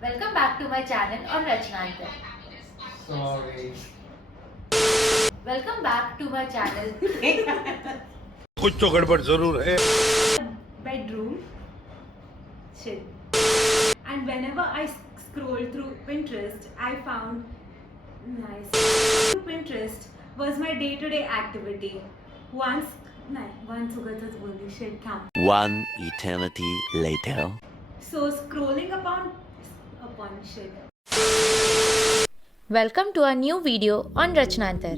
Welcome back to my channel on Rachnantar. Sorry. Welcome back to my channel. कुछ तो गड़बड़ जरूर है. Bedroom. Shit. And whenever I scroll through Pinterest, I found nice. Pinterest was my day-to-day activity. Once होगा shit count. One eternity later. So scrolling upon shit. Welcome to our new video on Rachnantar.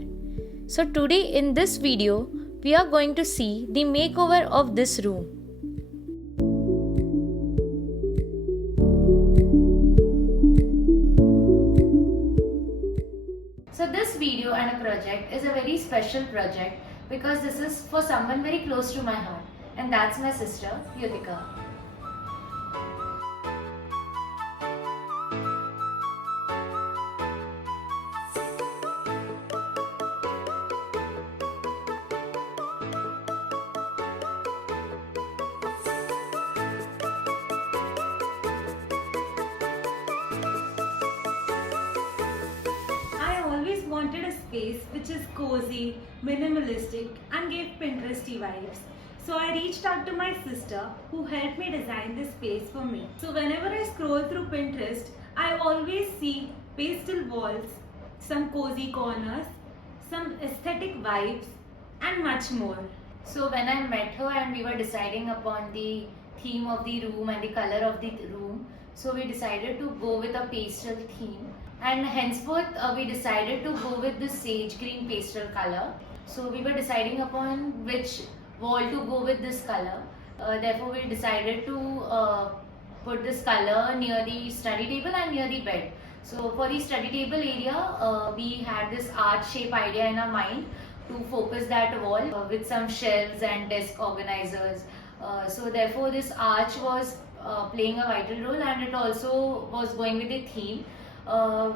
So today in this video, we are going to see the makeover of this room. So this video and a project is a very special project because this is for someone very close to my heart, and that's my sister, Yutika. I always wanted a space which is cozy, minimalistic, and gave Pinteresty vibes. So I reached out to my sister who helped me design this space for me. So whenever I scroll through Pinterest, I always see pastel walls, some cozy corners, some aesthetic vibes, and much more. So when I met her and we were deciding upon the theme of the room and the color of the room, so we decided to go with a pastel theme, and henceforth we decided to go with the sage green pastel color. So we were deciding upon which wall to go with this color. Therefore we decided to put this color near the study table and near the bed. So for the study table area, we had this arch shape idea in our mind to focus that wall with some shelves and desk organizers. So therefore this arch was playing a vital role, and it also was going with the theme.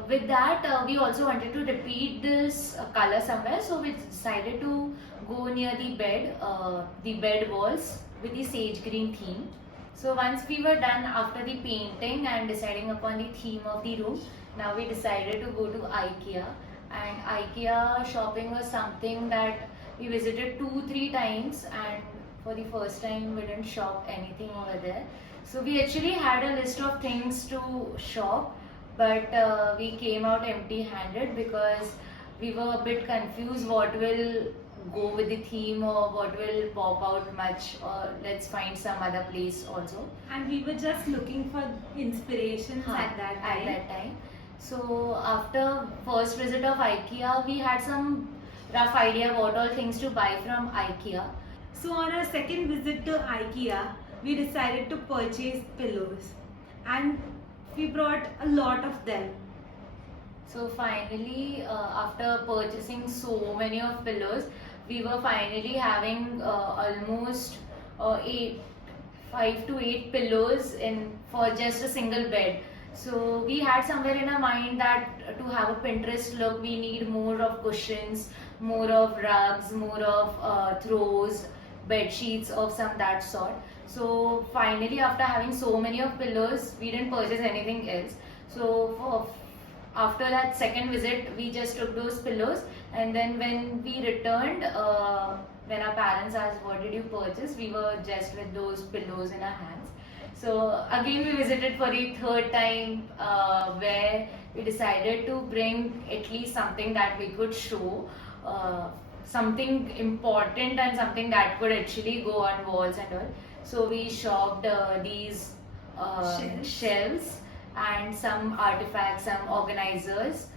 With that, we also wanted to repeat this color somewhere, so we decided to go near the bed walls with the sage green theme. So once we were done after the painting and deciding upon the theme of the room, now we decided to go to IKEA. And IKEA shopping was something that we visited 2-3 times, and for the first time we didn't shop anything over there. So we actually had a list of things to shop, but we came out empty handed because we were a bit confused what will go with the theme or what will pop out much, or let's find some other place also. And we were just looking for inspirations at that time. So after first visit of IKEA, we had some rough idea what all things to buy from IKEA. So on our second visit to IKEA, we decided to purchase pillows, and we brought a lot of them. So finally, after purchasing so many of pillows, we were finally having almost 5 to 8 pillows in for just a single bed. So we had somewhere in our mind that to have a Pinterest look, we need more of cushions, more of rugs, more of throws, bed sheets of some that sort. So finally, after having so many of pillows, we didn't purchase anything else. So after that second visit, we just took those pillows, and then when we returned, when our parents asked what did you purchase, we were just with those pillows in our hands. So again we visited for the third time, where we decided to bring at least something that we could show, something important and something that could actually go on walls and all. So we shopped these shelves and some artifacts, some organizers.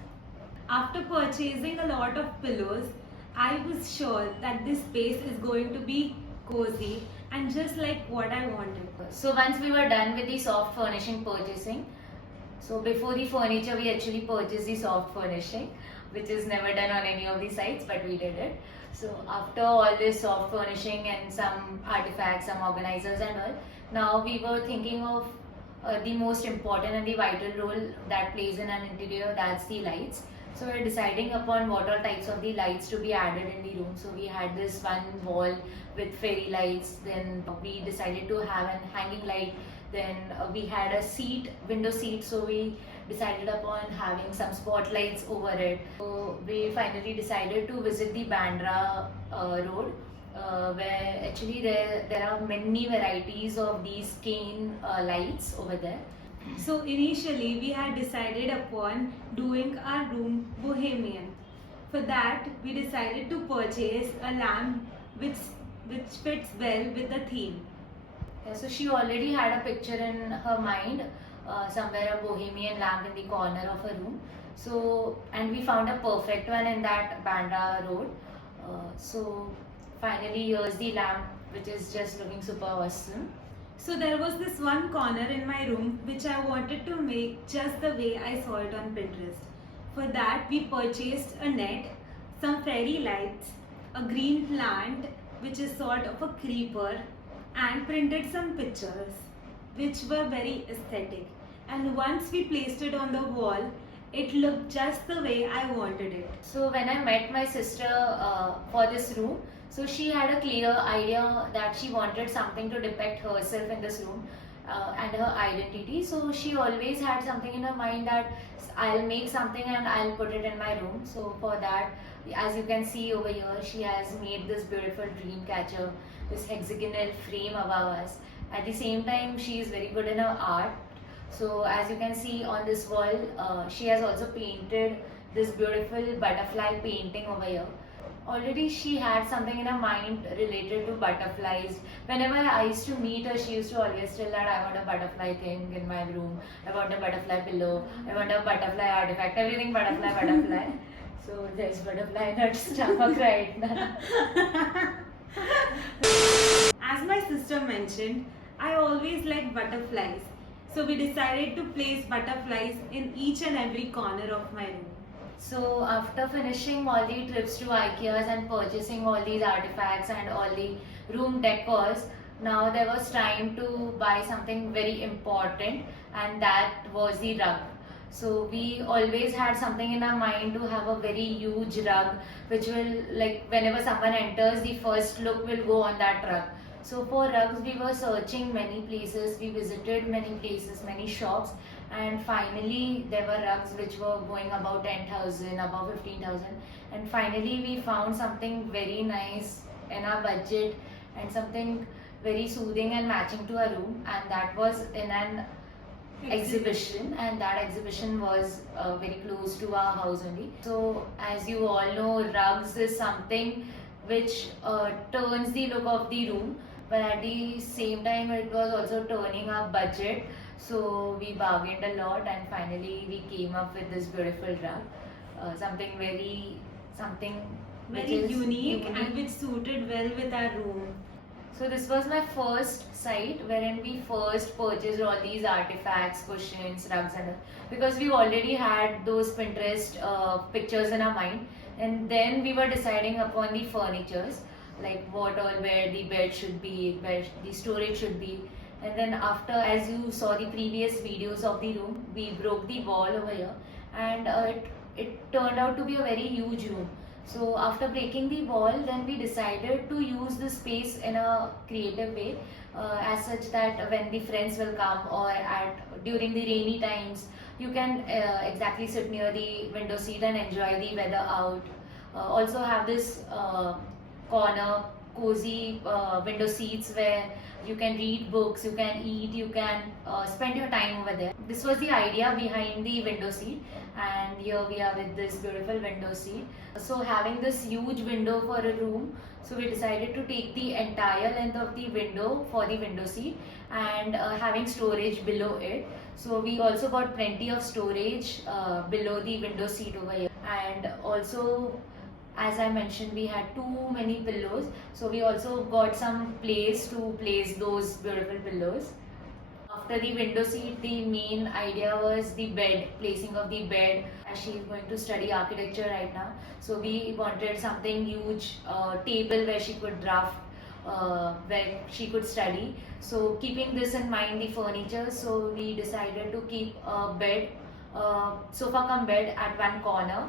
After purchasing a lot of pillows, I was sure that this space is going to be cozy and just like what I wanted. So once we were done with the soft furnishing purchasing, so before the furniture we actually purchased the soft furnishing, which is never done on any of the sites, but we did it. So after all this soft furnishing and some artifacts, some organizers and all, now we were thinking of the most important and the vital role that plays in an interior, that's the lights. So we're deciding upon what all types of the lights to be added in the room. So we had this one wall with fairy lights, then we decided to have an hanging light Then we had a window seat, so we decided upon having some spotlights over it. So we finally decided to visit the Bandra road, where actually there are many varieties of these cane lights over there. So initially we had decided upon doing our room bohemian. For that we decided to purchase a lamp which fits well with the theme. Yeah, so she already had a picture in her mind, somewhere a bohemian lamp in the corner of her room. So, and we found a perfect one in that Bandra road. So finally here's the lamp, which is just looking super awesome. So there was this one corner in my room which I wanted to make just the way I saw it on Pinterest. For that we purchased a net, some fairy lights, a green plant which is sort of a creeper, and printed some pictures which were very aesthetic. And once we placed it on the wall, it looked just the way I wanted it. So when I met my sister for this room, so she had a clear idea that she wanted something to depict herself in this room and her identity. So she always had something in her mind that I'll make something and I'll put it in my room. So for that, as you can see over here, she has made this beautiful dream catcher, this hexagonal frame above us. At the same time, she is very good in her art. So as you can see on this wall, she has also painted this beautiful butterfly painting over here. Already she had something in her mind related to butterflies. Whenever I used to meet her, she used to always tell that I want a butterfly thing in my room, I want a butterfly pillow, I want a butterfly artifact, everything butterfly, butterfly. So there's butterfly in her stomach right now. As my sister mentioned, I always like butterflies. So we decided to place butterflies in each and every corner of my room. So after finishing all the trips to IKEAs and purchasing all these artifacts and all the room decors, now there was time to buy something very important, and that was the rug. So we always had something in our mind to have a very huge rug, which will, like, whenever someone enters, the first look will go on that rug. So for rugs, we were searching many places, we visited many places, many shops, and finally there were rugs which were going about 10,000, above 15,000, and finally we found something very nice in our budget and something very soothing and matching to our room, and that was in an exhibition, and that exhibition was very close to our house only. So as you all know, rugs is something which turns the look of the room, but at the same time it was also turning our budget. So we bargained a lot, and finally we came up with this beautiful rug, something which Very is unique and which suited well with our room. So this was my first site wherein we first purchased all these artifacts, cushions, rugs and all, because we already had those Pinterest pictures in our mind, and then we were deciding upon the furnitures, like what all, where the bed should be, where the storage should be. And then after, as you saw the previous videos of the room, we broke the wall over here, and it turned out to be a very huge room. So after breaking the wall, then we decided to use the space in a creative way, as such that when the friends will come, or during the rainy times, you can exactly sit near the window seat and enjoy the weather out. Also have this corner cozy window seats where you can read books, you can eat, you can spend your time over there. This was the idea behind the window seat, and here we are with this beautiful window seat. So having this huge window for a room, so we decided to take the entire length of the window for the window seat, and having storage below it. So we also got plenty of storage below the window seat over here, and also, as I mentioned, we had too many pillows, so we also got some place to place those beautiful pillows. After the window seat, the main idea was the bed, placing of the bed, as she is going to study architecture right now. So we wanted something huge, table where she could draft, where she could study. So keeping this in mind, the furniture, so we decided to keep a bed, sofa cum bed at one corner,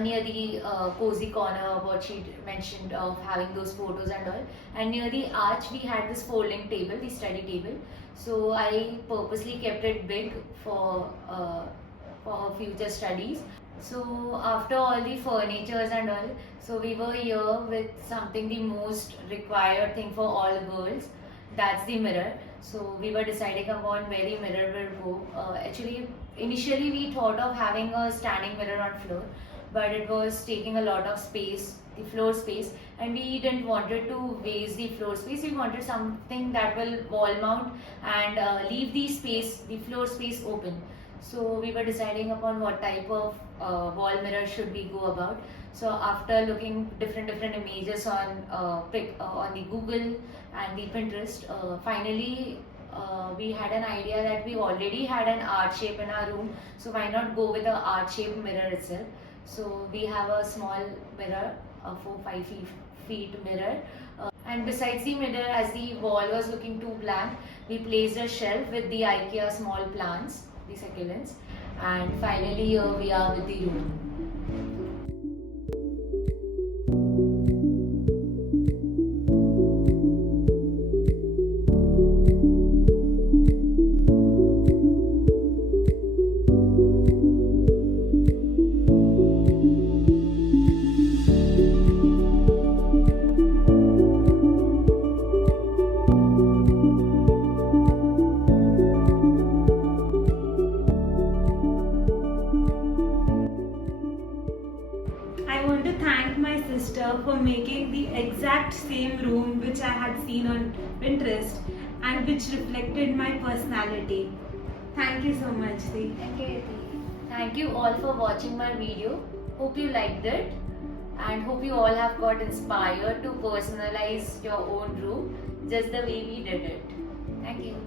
near the cozy corner, what she mentioned of having those photos and all, and near the arch we had this folding table, the study table. So I purposely kept it big for her future studies. So after all the furnitures and all, so we were here with something the most required thing for all girls. That's the mirror. So we were deciding upon where the mirror will go. Actually, initially we thought of having a standing mirror on floor, but it was taking a lot of space, the floor space, and we didn't wanted to waste the floor space. We wanted something that will wall mount and leave the space, the floor space open. So we were deciding upon what type of wall mirror should we go about. So after looking different images on on the Google and the Pinterest, finally we had an idea that we already had an art shape in our room. So why not go with the art shaped mirror itself? So we have a small mirror, a 4-5 feet mirror. And besides the mirror, as the wall was looking too blank, we placed a shelf with the IKEA small plants, the succulents, and finally here we are with the room. I want to thank my sister for making the exact same room which I had seen on Pinterest and which reflected my personality. Thank you so much, Dee. Thank you, Yati. Thank you all for watching my video. Hope you liked it and hope you all have got inspired to personalize your own room just the way we did it. Thank you.